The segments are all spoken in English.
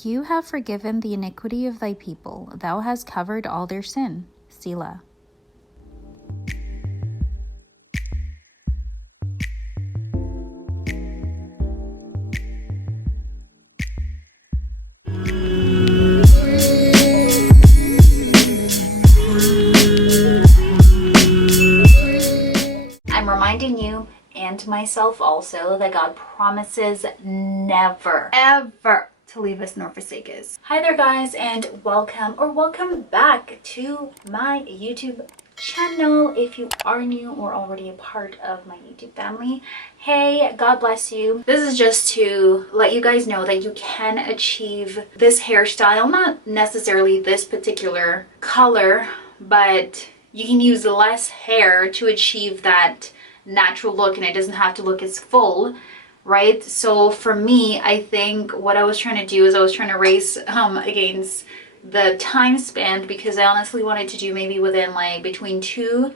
You have forgiven the iniquity of thy people. Thou hast covered all their sin. Selah. I'm reminding you and myself also that God promises never, ever to leave us nor forsake us. Hi there guys, and welcome back to my YouTube channel. If you are new or already a part of my YouTube family, hey, God bless you. This is just to let you guys know that you can achieve this hairstyle, not necessarily this particular color, but you can use less hair to achieve that natural look, and it doesn't have to look as full, right? So for me, I think what I was trying to do is I was trying to race against the time span, because I honestly wanted to do maybe within like between 2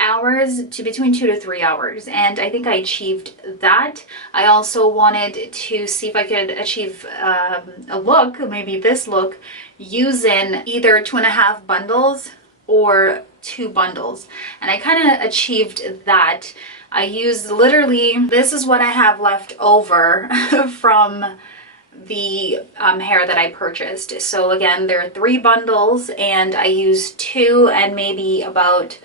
hours to between 2 to 3 hours, and I think I achieved that. I also wanted to see if I could achieve a look, maybe this look, using either 2.5 bundles or 2 bundles, and I kind of achieved that. I used literally, this is what I have left over from the hair that I purchased. So again, there are 3 bundles, and I used 2 and maybe about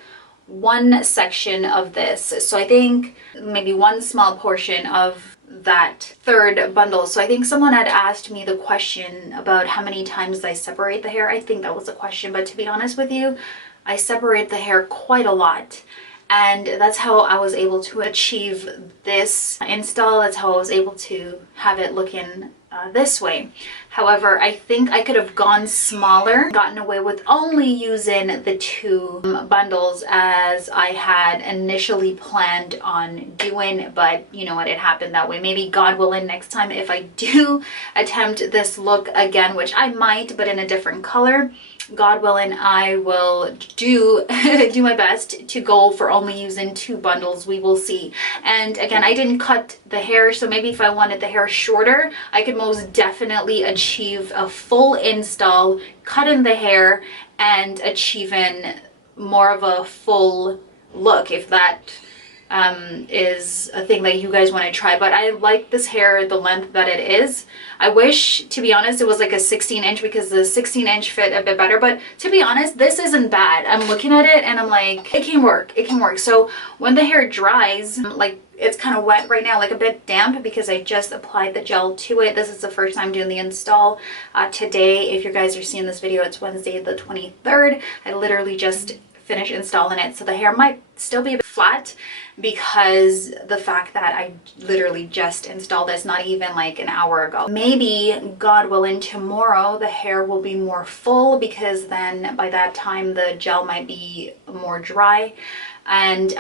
1 section of this. So I think maybe 1 small portion of that 3rd bundle. So I think someone had asked me the question about how many times I separate the hair. I think that was a question, but to be honest with you, I separate the hair quite a lot, and that's how I was able to achieve this install. That's how I was able to have it looking this way. However, I think I could have gone smaller, gotten away with only using the 2 bundles as I had initially planned on doing, but you know what, it happened that way. Maybe God willing, next time if I do attempt this look again, which I might, but in a different color, God willing, I will do my best to go for only using 2 bundles. We will see. And again, I didn't cut the hair, so maybe if I wanted the hair shorter, I could most definitely achieve a full install, cutting the hair and achieving more of a full look, if that is a thing that you guys want to try. But I like this hair the length that it is. I wish, to be honest, it was like a 16-inch, because the 16-inch fit a bit better, but to be honest, this isn't bad. I'm looking at it and I'm like, it can work, it can work. So when the hair dries, like it's kind of wet right now, like a bit damp, because I just applied the gel to it. This is the first time doing the install today. If you guys are seeing this video, it's Wednesday the 23rd. I literally just finished installing it, so the hair might still be a bit flat because the fact that I literally just installed this not even like an hour ago. Maybe, God willing, tomorrow the hair will be more full, because then by that time the gel might be more dry. And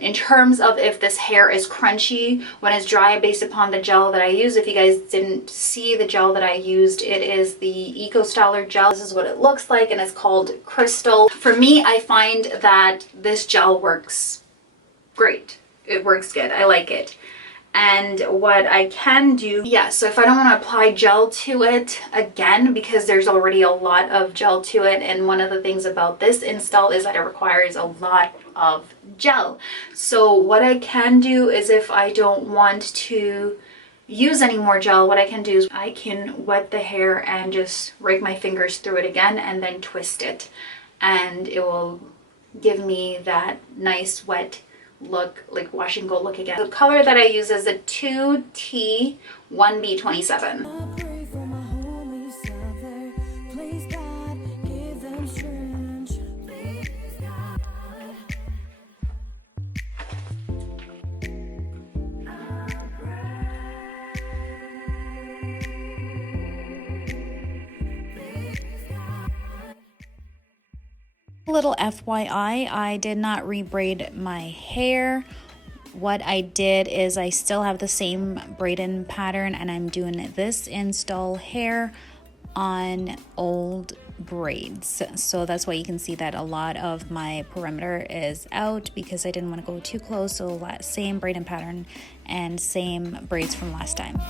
in terms of if this hair is crunchy when it's dry, based upon the gel that I use, if you guys didn't see the gel that I used, it is the Eco Styler gel. This is what it looks like, and it's called Crystal. For me, I find that this gel works great. It works good. I like it. And what I can do, yeah, so if I don't want to apply gel to it again, because there's already a lot of gel to it, and one of the things about this install is that it requires a lot of gel. So what I can do is, if I don't want to use any more gel, what I can do is I can wet the hair and just rake my fingers through it again and then twist it, and it will give me that nice wet look, like wash and go look again. The color that I use is a 2T1B27. Little FYI, I did not rebraid my hair. What I did is I still have the same braiding pattern, and I'm doing this install hair on old braids. So that's why you can see that a lot of my perimeter is out, because I didn't want to go too close. So same braiding pattern and same braids from last time.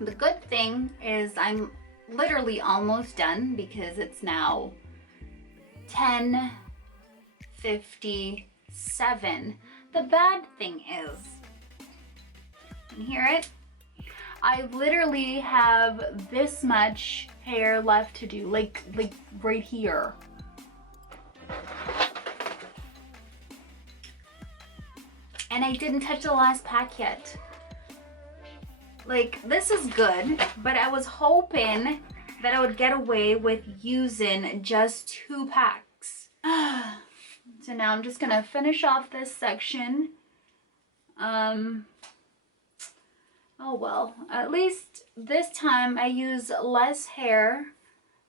The good thing is I'm literally almost done because it's now 10:57. The bad thing is, you can hear it? I literally have this much hair left to do, like right here. And I didn't touch the last pack yet. Like, this is good, but I was hoping that I would get away with using just 2 packs. So now I'm just gonna finish off this section. Oh well, at least this time I use less hair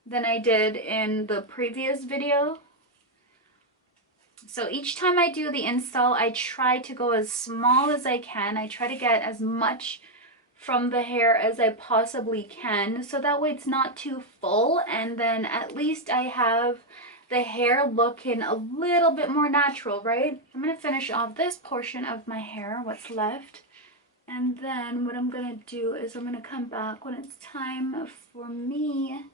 than I did in the previous video. So each time I do the install, I try to go as small as I can. I try to get as much from the hair as I possibly can, so that way it's not too full, and then at least I have the hair looking a little bit more natural, right? I'm gonna finish off this portion of my hair, what's left. And then what I'm gonna do is I'm gonna come back when it's time for me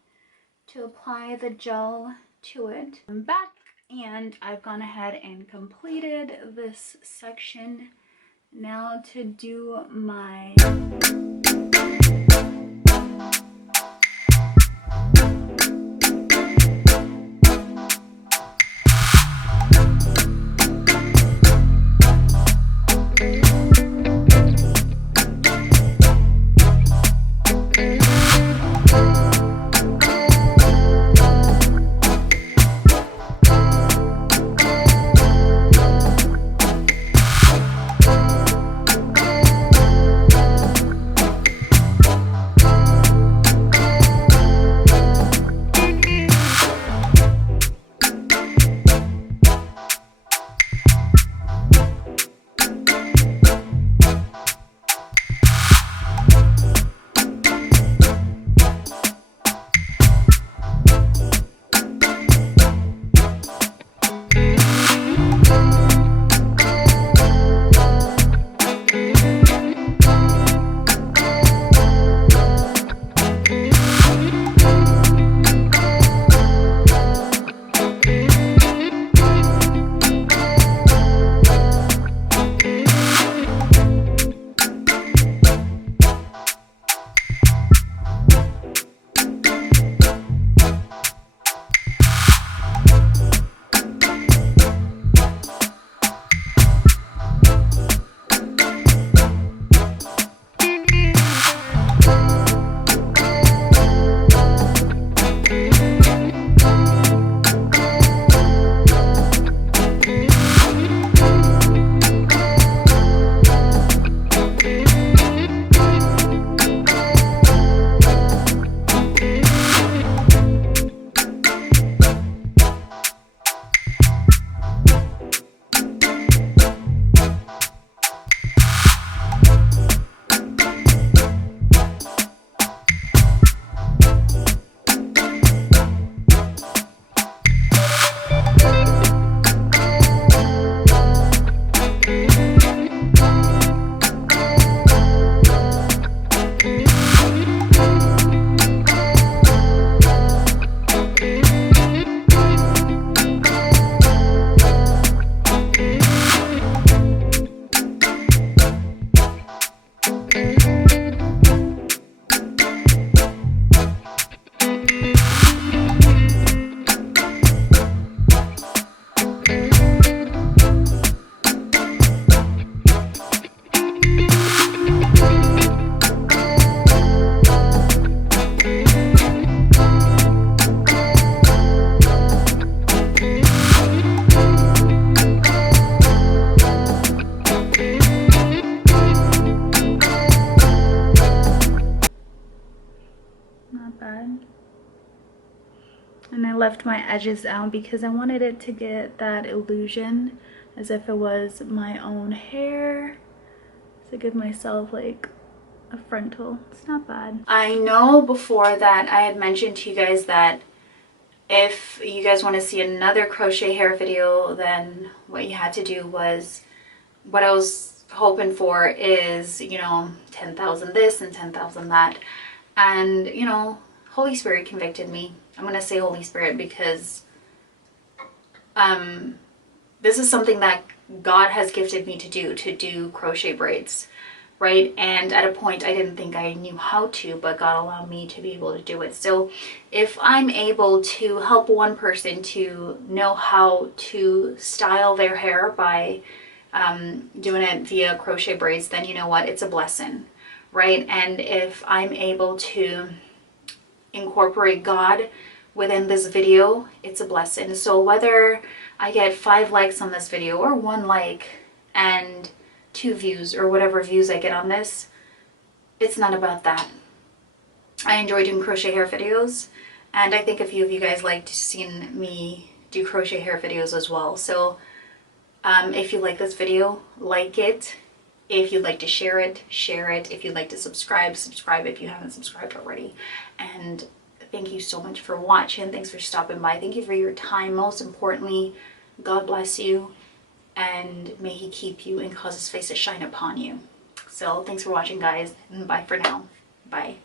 to apply the gel to it. I'm back and I've gone ahead and completed this section. Now to do my and I left my edges out because I wanted it to get that illusion as if it was my own hair, to give myself like a frontal. It's not bad. I know before that I had mentioned to you guys that if you guys want to see another crochet hair video, then what you had to do was what I was hoping for is, you know, 10,000 this and 10,000 that. And, you know, Holy Spirit convicted me. I'm going to say Holy Spirit because this is something that God has gifted me to do crochet braids, right? And at a point I didn't think I knew how to, but God allowed me to be able to do it. So if I'm able to help one person to know how to style their hair by doing it via crochet braids, then you know what, it's a blessing, right? And if I'm able to incorporate God within this video, it's a blessing. So whether I get 5 likes on this video or 1 like and 2 views or whatever views I get on this, it's not about that. I enjoy doing crochet hair videos, and I think a few of you guys liked seeing me do crochet hair videos as well. So if you like this video, like it. If you'd like to share it, share it. If you'd like to subscribe, subscribe if you haven't subscribed already. And thank you so much for watching. Thanks for stopping by. Thank you for your time. Most importantly, God bless you, and may He keep you and cause His face to shine upon you. So thanks for watching, guys, and bye for now. Bye.